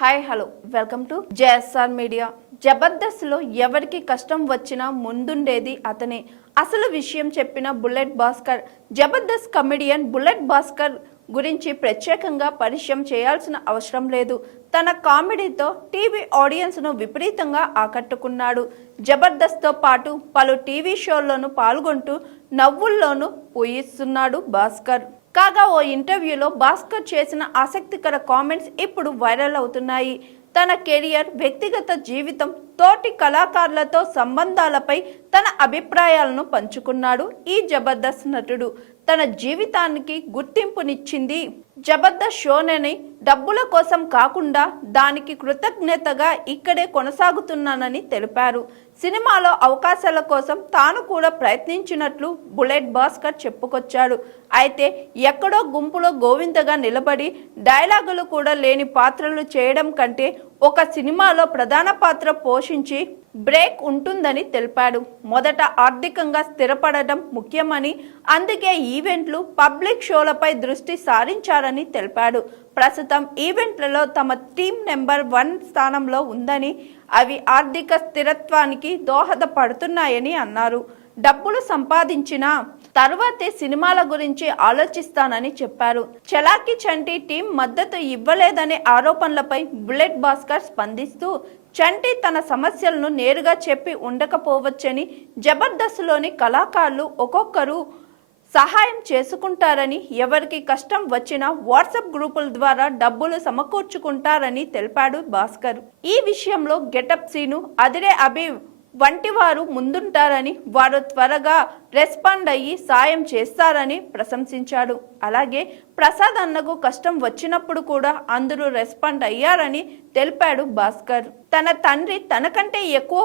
Hi hello welcome to JSR media. జబర్దస్త్లో ఎవరికి కష్టం వచ్చినా ముందుండేది అతనే. అసలు విషయం చెప్పిన bullet Bhaskar. Jabardasth comedian bullet Bhaskar గురించి ప్రత్యేకంగా పరిచయం చేయాల్సిన అవసరం లేదు. తన కామెడీతో టీవీ ఆడియన్స్ను విపరీతంగా ఆకట్టుకున్నాడు. జబర్దస్త్తో పాటు పలు టీవీ షోల్లోనూ పాల్గొంటూ నవ్వుల్లోనూ పూయిస్తున్నాడు భాస్కర్. కాగా ఓ ఇంటర్వ్యూలో భాస్కర్ చేసిన ఆసక్తికర కామెంట్స్ ఇప్పుడు వైరల్ అవుతున్నాయి. తన కెరియర్, వ్యక్తిగత జీవితం, తోటి కళాకారులతో సంబంధాలపై తన అభిప్రాయాలను పంచుకున్నాడు ఈ జబర్దస్త్ నటుడు. తన జీవితానికి గుర్తింపునిచ్చింది జబర్దస్త్ షోనని, డబ్బుల కోసం కాకుండా దానికి కృతజ్ఞతగా ఇక్కడే కొనసాగుతున్నానని తెలిపారు. సినిమాలో అవకాశాల కోసం తాను కూడా ప్రయత్నించినట్లు బుల్లెట్ భాస్కర్ చెప్పుకొచ్చాడు. అయితే ఎక్కడో గుంపులో గోవిందగా నిలబడి డైలాగులు కూడా లేని పాత్రలు చేయడం కంటే ఒక సినిమాలో ప్రధాన పాత్ర పోషించి బ్రేక్ ఉంటుందని తెలిపాడు. మొదట ఆర్థికంగా స్థిరపడడం ముఖ్యమని, అందుకే ఈవెంట్లు, పబ్లిక్ షోలపై దృష్టి సారించారని తెలిపాడు. ప్రస్తుతం ఈవెంట్లలో తమ టీం నెంబర్ 1 స్థానంలో ఉందని, అవి ఆర్థిక స్థిరత్వానికి దోహదపడుతున్నాయని అన్నారు. డబ్బులు సంపాదించిన తర్వాతే సినిమాల గురించి ఆలోచిస్తానని చెప్పారు. చలాకీ చంటి టీం మద్దతు ఇవ్వలేదనే ఆరోపణలపై బుల్లెట్ భాస్కర్ స్పందిస్తూ, చంటి తన సమస్యలను నేరుగా చెప్పి ఉండకపోవచ్చని, జబర్దస్త్లోని కళాకారులు ఒక్కొక్కరు సహాయం చేసుకుంటారని, ఎవరికి కష్టం వచ్చినా వాట్సాప్ గ్రూపుల ద్వారా డబ్బులు సమకూర్చుకుంటారని తెలిపాడు భాస్కర్. ఈ విషయంలో గెటప్ సీను, అదిరే అభి వంటి వారు ముందుంటారని, వారు త్వరగా రెస్పాండ్ అయ్యి సాయం చేస్తారని ప్రశంసించాడు. అలాగే ప్రసాద్ అన్నకు కష్టం వచ్చినప్పుడు కూడా అందరూ రెస్పాండ్ అయ్యారని తెలిపాడు భాస్కర్. తన తండ్రి తనకంటే ఎక్కువ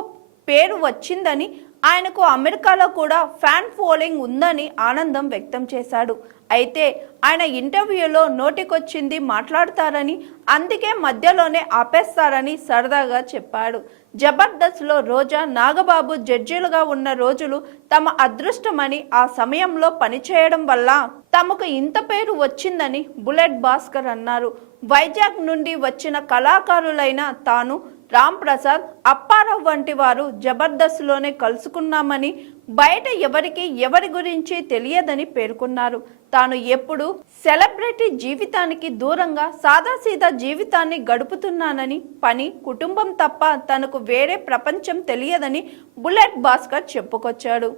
పేరు వచ్చిందని, ఆయనకు అమెరికాలో కూడా ఫ్యాన్ ఫాలోయింగ్ ఉందని ఆనందం వ్యక్తం చేశాడు. అయితే ఆయన ఇంటర్వ్యూలో నోటికొచ్చింది మాట్లాడతారని, అందుకే మధ్యలోనే ఆపేస్తారని సరదాగా చెప్పాడు. జబర్దస్త్లో రోజా, నాగబాబు జడ్జీలుగా ఉన్న రోజులు తమ అదృష్టమని, ఆ సమయంలో పనిచేయడం వల్ల తమకు ఇంత పేరు వచ్చిందని బుల్లెట్ భాస్కర్ అన్నారు. వైజాగ్ నుండి వచ్చిన కళాకారులైన తాను, రామ్ ప్రసాద్, అప్పారావు వంటి వారు జబర్దస్త్లోనే కలుసుకున్నామని, బయట ఎవరికి ఎవరి గురించి తెలియదని పేర్కొన్నారు. తాను ఎప్పుడు సెలబ్రిటీ జీవితానికి దూరంగా సాదాసీదా జీవితాన్ని గడుపుతున్నానని, పని, కుటుంబం తప్ప తనకు వేరే ప్రపంచం తెలియదని బుల్లెట్ భాస్కర్ చెప్పుకొచ్చాడు.